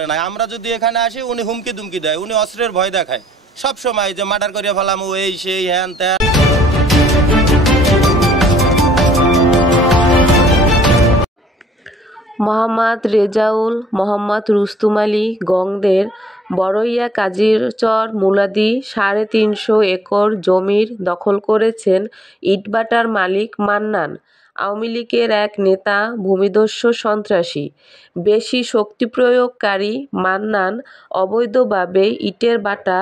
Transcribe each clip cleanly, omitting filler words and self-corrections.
করে না। আমরা যদি এখানে আসি উনি হুমকি দুমকি দেয়, উনি অস্ত্রের ভয় দেখায় সব সময়, যে মার্ডার করিয়া ফেলাম এই সেই হ্যান ত্যান। মোহাম্মদ রেজাউল, মোহাম্মদ রুস্তুম আলী গংদের বড়ইয়া কাজিরচর মুলাদি ৩৫০ একর জমির দখল করেছেন ইটভাটার মালিক মান্নান। আওয়ামী লীগের এক নেতা ভূমিদস্যু সন্ত্রাসী বেশি শক্তি প্রয়োগকারী মান্নান অবৈধভাবে ইটের ভাটা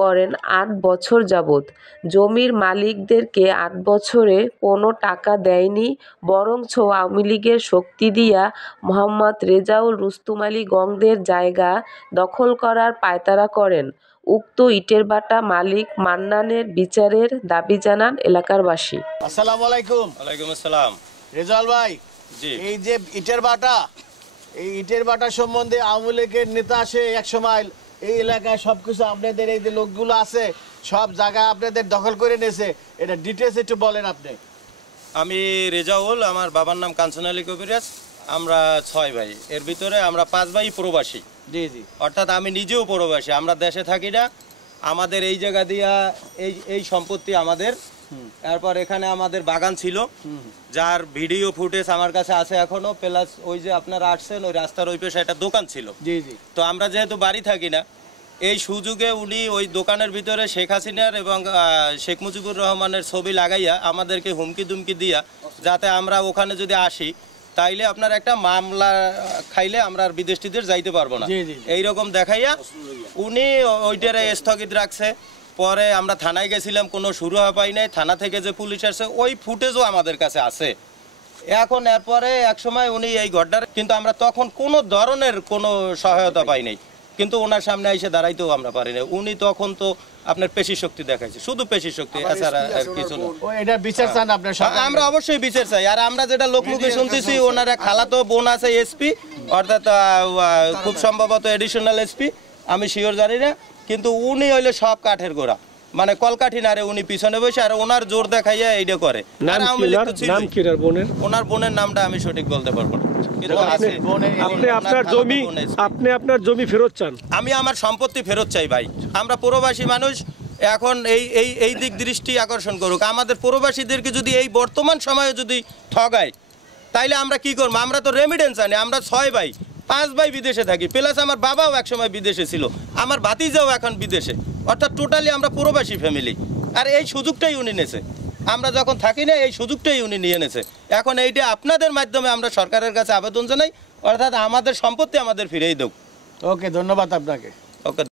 করেন ৮ বছর যাবৎ। জমির মালিকদেরকে ৮ বছরে কোনো টাকা দেয়নি, বরঞ্চ আওয়ামী লীগের শক্তি দিয়া মোহাম্মদ রেজাউল রুস্তুম আলী গংদের জায়গা দখল করার পায়তারা করেন। উক্ত ইটের ভাটা মালিক মান্নানের বিচারের দাবি জানান এলাকারবাসী। আসসালামু আলাইকুম। ওয়ালাইকুম আসসালাম। রেজাউল ভাই, জি, এই যে ইটের ভাটা, এই ইটের ভাটা সম্বন্ধে আওয়ামী লীগের নেতা আসে একসময় এই এলাকায় সবকিছু আপনাদের এই যে লোকগুলো আছে সব জায়গা আপনাদের দখল করে নিয়েছে, এটা ডিটেলস একটু বলেন আপনি। আমি রেজাউল, আমার বাবার নাম কাঞ্চন আলী কবিরাজ। আমরা 6 ভাই, এর ভিতরে আমরা 5 ভাই প্রবাসী। জি জি, অর্থাৎ আমি নিজেও প্রবাসী, আমরা দেশে থাকি না। আমাদের এই জায়গা দিয়া এই সম্পত্তি আমাদের। তারপর এখানে আমাদের বাগান ছিল, যার ভিডিও ফুটেজ আমার কাছে আছে এখনো, প্লাস ওই যে আপনারা আসছেন ওই রাস্তার ওই পাশে একটা দোকান ছিল। জি জি, তো আমরা যেহেতু বাড়ি থাকি না, এই সুযোগে উনি ওই দোকানের ভিতরে শেখ হাসিনার এবং শেখ মুজিবুর রহমানের ছবি লাগাইয়া আমাদেরকে হুমকি দুমকি দিয়া, যাতে আমরা ওখানে যদি আসি তাইলে আপনার একটা মামলা খাইলে আমরা আর বিদেশিদের যাইতে পারবো না, এইরকম দেখাইয়া উনি ওইটারে স্থগিত রাখছে। পরে আমরা থানায় গেছিলাম, কোনো শুরু পাই নাই। থানা থেকে যে পুলিশ আসছে ওই ফুটেজও আমাদের কাছে আছে। এখন এরপরে একসময় উনি এই ঘরটার, কিন্তু আমরা তখন কোনো ধরনের কোনো সহায়তা পাই নাই, কিন্তু ওনার সামনে এসে দাঁড়াইতেও আমরা পারি না। উনি তখন তো আপনার পেশি শক্তি দেখাইছে, শুধু পেশি শক্তি, এছাড়া আর কিছু না। এটা বিচার চান আপনার? আমরা অবশ্যই বিচার চাই। আর আমরা যেটা লোকমুখে শুনতেছি, ওনারা খালাতো বোন আছে এসপি, অর্থাৎ খুব সম্ভবত এডিশনাল এসপি, আমি শিওর জানি না, কিন্তু উনি হইলে সব কাঠের গোড়া, মানে কলকাঠি না রে, উনি পিছনে বসে আর ওনার জোর দেখাইয়া এইটা করে। ওনার বোনের নামটা আমি সঠিক বলতে পারবো না, কিন্তু আপনি আপনার জমি ফেরত চান? আমি আমার সম্পত্তি ফেরত চাই ভাই। আমরা প্রবাসী মানুষ, এখন এই দিক দৃষ্টি আকর্ষণ করুক। আমাদের প্রবাসীদেরকে যদি এই বর্তমান সময়ে যদি ঠগায়, তাইলে আমরা কি করবো? আমরা তো রেমিডেন্স আনি। আমরা 6 ভাই, 5 ভাই বিদেশে থাকি, প্লাস আমার বাবাও একসময় বিদেশে ছিল, আমার ভাতিজাও এখন বিদেশে, অর্থাৎ টোটালি আমরা প্রবাসী ফ্যামিলি। আর এই সুযোগটাই উনি নেছে, আমরা যখন থাকি না এই সুযোগটাই উনি নিয়ে নেছে। এখন এইটা আপনাদের মাধ্যমে আমরা সরকারের কাছে আবেদন জানাই, অর্থাৎ আমাদের সম্পত্তি আমাদের ফিরেই দেব। ওকে, ধন্যবাদ আপনাকে। ওকে।